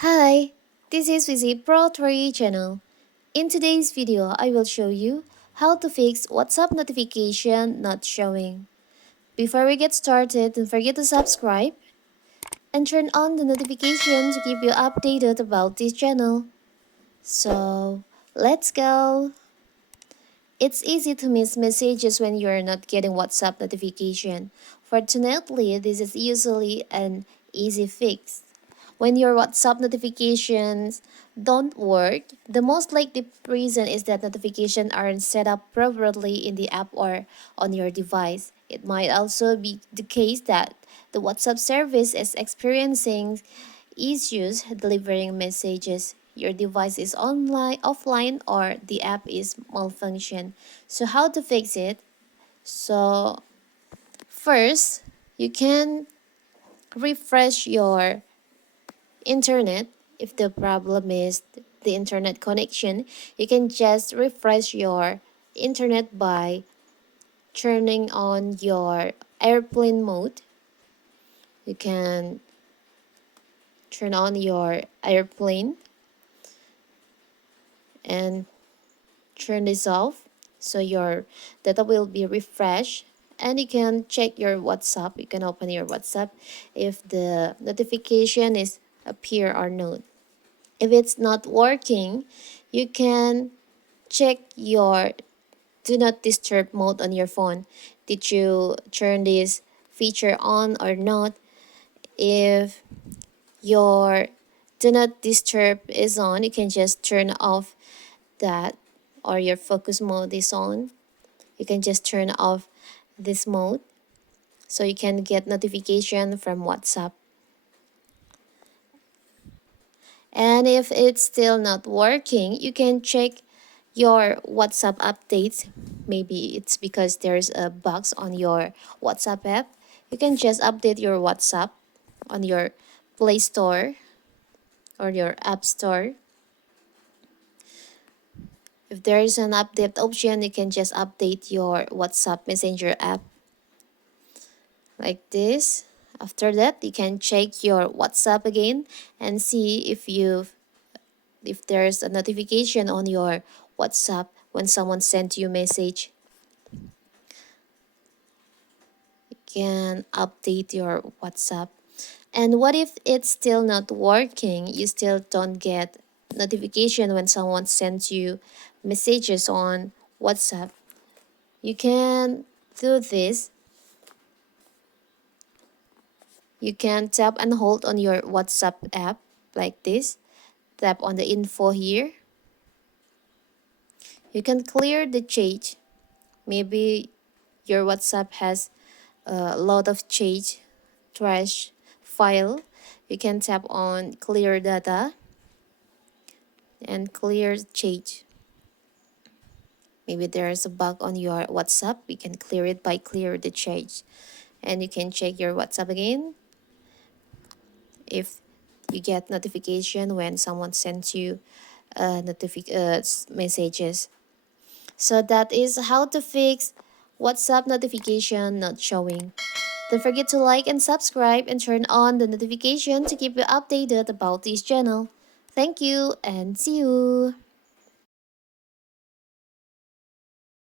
Hi, this is Visit Pro 3 channel. In today's video, I will show you how to fix WhatsApp notification not showing. Before we get started, don't forget to subscribe and turn on the notification to keep you updated about this channel. So, let's go! It's easy to miss messages when you're not getting WhatsApp notification. Fortunately, this is usually an easy fix. When your WhatsApp notifications don't work, the most likely reason is that notifications aren't set up properly in the app or on your device. It might also be the case that the WhatsApp service is experiencing issues delivering messages. Your device is online, offline, or the app is malfunction. So how to fix it? So first, you can refresh your internet. If the problem is the internet connection, you can just refresh your internet by turning on your airplane mode. You can turn on your airplane and turn this off so your data will be refreshed, and you can check your WhatsApp. You can open your WhatsApp if the notification is appear or not. If it's not working, you can check your do not disturb mode on your phone. Did you turn this feature on or not? If your do not disturb is on, you can just turn off that, or your focus mode is on. You can just turn off this mode so you can get notification from WhatsApp. And if it's still not working, you can check your WhatsApp updates. Maybe it's because there's a bug on your WhatsApp app. You can just update your WhatsApp on your Play Store or your App Store. If there is an update option, you can just update your WhatsApp Messenger app like this. After that, you can check your WhatsApp again and see if there's a notification on your WhatsApp when someone sent you a message. You can update your WhatsApp. And what if it's still not working? You still don't get notification when someone sends you messages on WhatsApp. You can do this. You can tap and hold on your WhatsApp app like this. Tap on the info here. You can clear the chat. Maybe your WhatsApp has a lot of chat trash file. You can tap on clear data and clear chat. Maybe there's a bug on your WhatsApp. You can clear it by clear the chat. And you can check your WhatsApp again if you get notification when someone sends you messages. So that is how to fix WhatsApp notification not showing. Don't forget to like and subscribe and turn on the notification to keep you updated about this channel. Thank you and see you.